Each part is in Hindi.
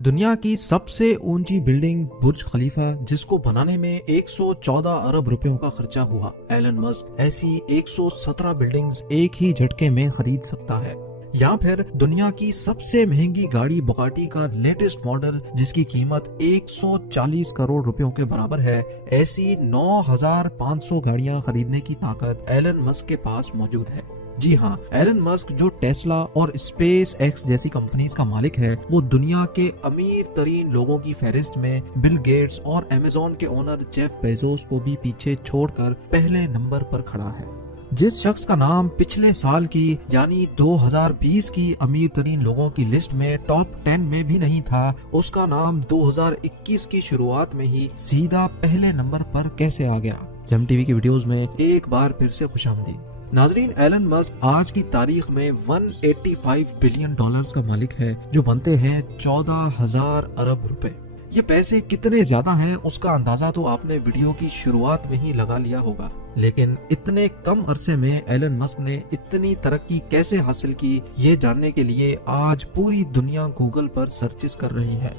दुनिया की सबसे ऊंची बिल्डिंग बुर्ज खलीफा, जिसको बनाने में 114 अरब रुपयों का खर्चा हुआ, एलन मस्क ऐसी 117 बिल्डिंग्स एक ही झटके में खरीद सकता है। या फिर दुनिया की सबसे महंगी गाड़ी बुगाटी का लेटेस्ट मॉडल, जिसकी कीमत 140 करोड़ रुपयों के बराबर है, ऐसी 9500 गाड़ियां खरीदने की ताकत एलन मस्क के पास मौजूद है। जी हाँ, एलन मस्क जो टेस्ला और स्पेस एक्स जैसी कंपनीज का मालिक है, वो दुनिया के अमीर तरीन लोगों की फहरिस्त में बिल गेट्स और अमेज़न के ओनर जेफ बेजोस को भी पीछे छोड़कर पहले नंबर पर खड़ा है। जिस शख्स का नाम पिछले साल की यानी 2020 की अमीर तरीन लोगों की लिस्ट में टॉप 10 में भी नहीं था, उसका नाम 2021 की शुरुआत में ही सीधा पहले नंबर पर कैसे आ गया। जेम टीवी की वीडियोस में एक बार फिर से खुशामदीद। नाजरीन, एलन मस्क आज की तारीख में 185 बिलियन डॉलर्स का मालिक है, जो बनते हैं 14,000 अरब रुपए। ये पैसे कितने ज्यादा हैं उसका अंदाजा तो आपने वीडियो की शुरुआत में ही लगा लिया होगा, लेकिन इतने कम अरसे में एलन मस्क ने इतनी तरक्की कैसे हासिल की, ये जानने के लिए आज पूरी दुनिया गूगल पर सर्चेस कर रही है।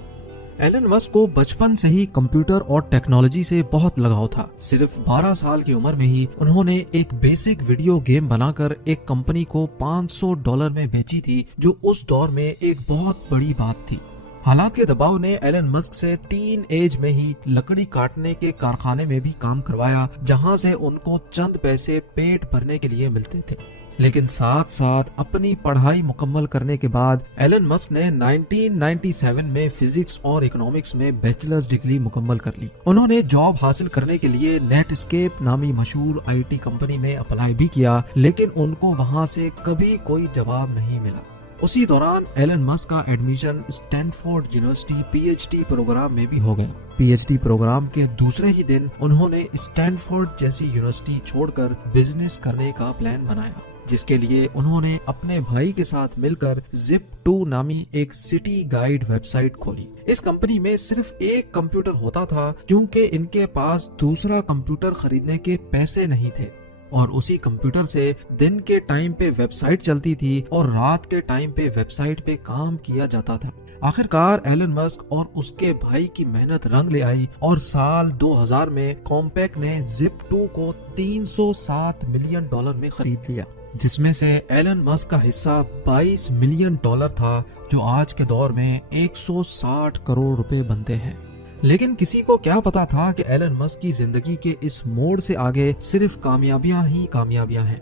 एलन मस्क को बचपन से ही कंप्यूटर और टेक्नोलॉजी से बहुत लगाव था। सिर्फ 12 साल की उम्र में ही उन्होंने एक बेसिक वीडियो गेम बनाकर एक कंपनी को $500 में बेची थी, जो उस दौर में एक बहुत बड़ी बात थी। हालात के दबाव ने एलन मस्क से टीन एज में ही लकड़ी काटने के कारखाने में भी काम करवाया, जहां से उनको चंद पैसे पेट भरने के लिए मिलते थे। लेकिन साथ साथ अपनी पढ़ाई मुकम्मल करने के बाद एलन मस्क ने 1997 में फिजिक्स और इकोनॉमिक्स में बैचलर्स डिग्री मुकम्मल कर ली। उन्होंने जॉब हासिल करने के लिए नेटस्केप नामी मशहूर आईटी कंपनी में अप्लाई भी किया, लेकिन उनको वहां से कभी कोई जवाब नहीं मिला। उसी दौरान एलन मस्क का admission Stanford University PhD program में भी हो गया। पीएचडी प्रोग्राम के दूसरे ही दिन उन्होंने स्टैनफोर्ड जैसी यूनिवर्सिटी छोड़कर बिजनेस करने का प्लान बनाया, जिसके लिए उन्होंने अपने भाई के साथ मिलकर Zip2 नामी एक सिटी गाइड वेबसाइट खोली। इस कंपनी में सिर्फ एक कंप्यूटर होता था, क्योंकि इनके पास दूसरा कंप्यूटर खरीदने के पैसे नहीं थे, और उसी कंप्यूटर से दिन के टाइम पे वेबसाइट चलती थी और रात के टाइम पे वेबसाइट पे काम किया जाता था। आखिरकार एलन मस्क और उसके भाई की मेहनत रंग ले आई और साल 2000 में कॉम्पैक ने Zip2 को $307 मिलियन में खरीद लिया, जिसमें से एलन मस्क का हिस्सा $22 मिलियन था, जो आज के दौर में 160 करोड़ रुपए बनते हैं। लेकिन किसी को क्या पता था कि एलन मस्क की जिंदगी के इस मोड़ से आगे सिर्फ कामयाबियां ही कामयाबियां हैं।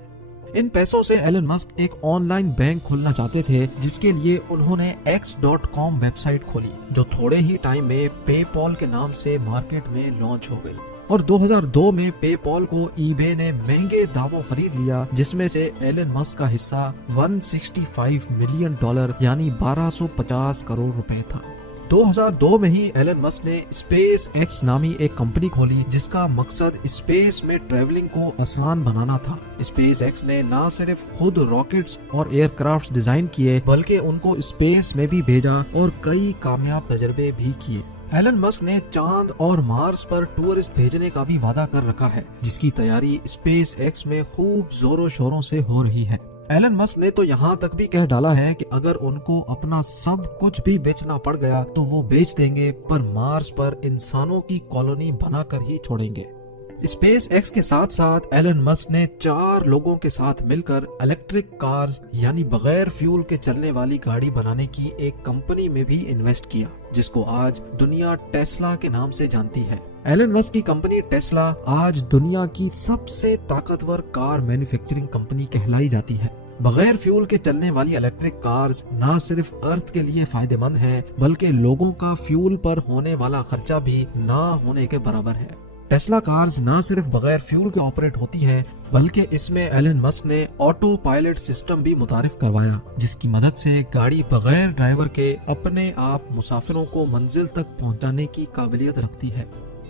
इन पैसों से एलन मस्क एक ऑनलाइन बैंक खोलना चाहते थे, जिसके लिए उन्होंने X.com वेबसाइट खोली, जो थोड़े ही टाइम में पेपॉल के नाम से मार्केट में लॉन्च हो गई। और 2002 में पेपॉल को ईबे ने महंगे दामों खरीद लिया, जिसमें से एलन मस्क का हिस्सा $165 मिलियन यानी 1250 करोड़ रुपए था। 2002 में ही एलन मस्क ने स्पेस एक्स नामी एक कंपनी खोली, जिसका मकसद स्पेस में ट्रेवलिंग को आसान बनाना था। स्पेस एक्स ने न सिर्फ खुद रॉकेट्स और एयरक्राफ्ट डिजाइन किए, बल्कि उनको स्पेस में भी भेजा और कई कामयाब तजर्बे भी किए। एलन मस्क ने चांद और मार्स पर टूरिस्ट भेजने का भी वादा कर रखा है, जिसकी तैयारी स्पेस एक्स में खूब जोरों शोरों से हो रही है। एलन मस्क ने तो यहाँ तक भी कह डाला है कि अगर उनको अपना सब कुछ भी बेचना पड़ गया तो वो बेच देंगे, पर मार्स पर इंसानों की कॉलोनी बनाकर ही छोड़ेंगे। स्पेस एक्स के साथ साथ एलन मस्क ने 4 लोगों के साथ मिलकर इलेक्ट्रिक कार्स यानी बगैर फ्यूल के चलने वाली गाड़ी बनाने की एक कंपनी में भी इन्वेस्ट किया, जिसको आज दुनिया टेस्ला के नाम से जानती है। एलन मस्क की कंपनी टेस्ला आज दुनिया की सबसे ताकतवर कार मैन्युफैक्चरिंग कंपनी कहलाई जाती है। बगैर फ्यूल के चलने वाली इलेक्ट्रिक कार्स न सिर्फ अर्थ के लिए फायदेमंद हैं, बल्कि लोगों का फ्यूल पर होने वाला खर्चा भी ना होने के बराबर है। टेस्ला कार्स न सिर्फ बगैर फ्यूल के ऑपरेट होती हैं, बल्कि इसमें एलन मस्क ने ऑटो पायलट सिस्टम भी मुतारिफ करवाया, जिसकी मदद से गाड़ी बगैर ड्राइवर के अपने आप मुसाफिरों को मंजिल तक पहुंचाने की काबिलियत रखती है।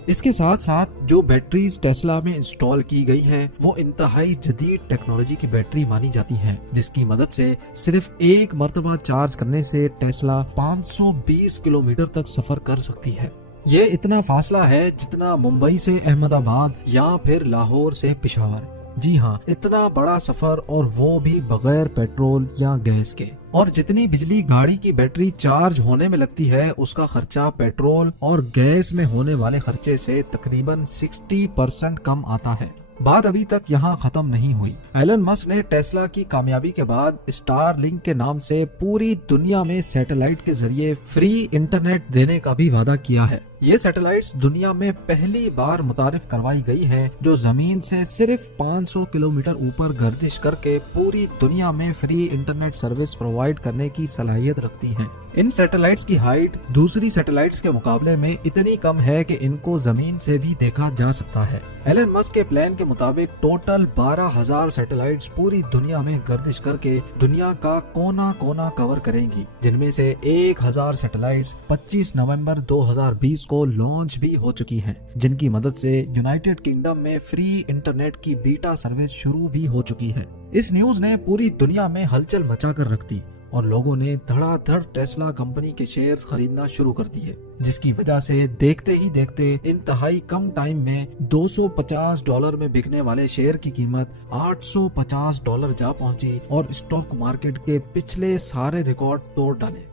इसके साथ साथ जो बैटरीज टेस्ला में इंस्टॉल की गई हैं, वो इंतहाई जदीद टेक्नोलॉजी की बैटरी मानी जाती हैं, जिसकी मदद से सिर्फ एक मर्तबा चार्ज करने से टेस्ला 520 किलोमीटर तक सफर कर सकती है। ये इतना फासला है जितना मुंबई से अहमदाबाद या फिर लाहौर से पेशावर। जी हाँ, इतना बड़ा सफर और वो भी बगैर पेट्रोल या गैस के। और जितनी बिजली गाड़ी की बैटरी चार्ज होने में लगती है, उसका खर्चा पेट्रोल और गैस में होने वाले खर्चे से तकरीबन 60% कम आता है। बात अभी तक यहाँ खत्म नहीं हुई। एलन मस्क ने टेस्ला की कामयाबी के बाद स्टारलिंक के नाम से पूरी दुनिया में सैटेलाइट के जरिए फ्री इंटरनेट देने का भी वादा किया है। ये सैटेलाइट्स दुनिया में पहली बार मुतारिफ करवाई गई हैं, जो जमीन से सिर्फ 500 किलोमीटर ऊपर गर्दिश करके पूरी दुनिया में फ्री इंटरनेट सर्विस प्रोवाइड करने की सलाहियत रखती हैं। इन सैटेलाइट्स की हाइट दूसरी सैटेलाइट्स के मुकाबले में इतनी कम है कि इनको जमीन से भी देखा जा सकता है। एलन मस्क के प्लान के मुताबिक टोटल 12,000 सैटेलाइट्स पूरी दुनिया में गर्दिश करके दुनिया का कोना कोना कवर करेंगी, जिनमें से 1,000 सैटेलाइट्स 25 नवंबर 2020 को लॉन्च भी हो चुकी हैं, जिनकी मदद से यूनाइटेड किंगडम में फ्री इंटरनेट की बीटा सर्विस शुरू भी हो चुकी है। इस न्यूज ने पूरी दुनिया में हलचल मचा कर रख दी और लोगों ने धड़ाधड़ टेस्ला कंपनी के शेयर्स खरीदना शुरू कर दिए, जिसकी वजह से देखते ही देखते इंतहाई कम टाइम में $250 में बिकने वाले शेयर की कीमत $850 जा पहुंची और स्टॉक मार्केट के पिछले सारे रिकॉर्ड तोड़ डाले।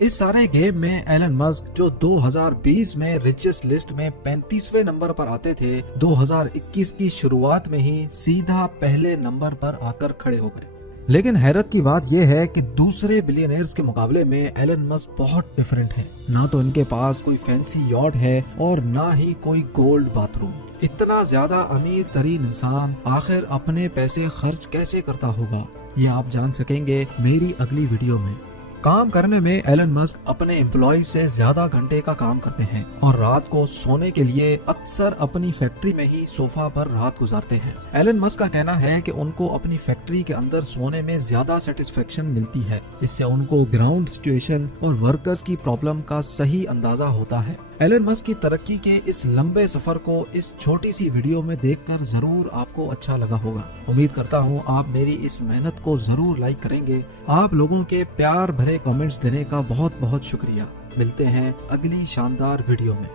इस सारे गेम में एलन मस्क, जो 2020 में रिचेस्ट लिस्ट में 35वें नंबर पर आते थे, 2021 की शुरुआत में ही सीधा पहले नंबर पर आकर खड़े हो गए। लेकिन हैरत की बात यह है कि दूसरे बिलियनर्स के मुकाबले में एलन मस्क बहुत डिफरेंट है। ना तो इनके पास कोई फैंसी यॉट है और ना ही कोई गोल्ड बाथरूम। इतना ज्यादा अमीर तरीन इंसान आखिर अपने पैसे खर्च कैसे करता होगा, ये आप जान सकेंगे मेरी अगली वीडियो में। काम करने में एलन मस्क अपने एम्प्लॉय से ज्यादा घंटे का काम करते हैं और रात को सोने के लिए अक्सर अपनी फैक्ट्री में ही सोफा पर रात गुजारते हैं। एलन मस्क का कहना है कि उनको अपनी फैक्ट्री के अंदर सोने में ज्यादा सेटिस्फेक्शन मिलती है। इससे उनको ग्राउंड सिचुएशन और वर्कर्स की प्रॉब्लम का सही अंदाजा होता है। एलन मस्क की तरक्की के इस लंबे सफर को इस छोटी सी वीडियो में देखकर जरूर आपको अच्छा लगा होगा। उम्मीद करता हूँ आप मेरी इस मेहनत को जरूर लाइक करेंगे। आप लोगों के प्यार भरे कमेंट्स देने का बहुत बहुत शुक्रिया। मिलते हैं अगली शानदार वीडियो में।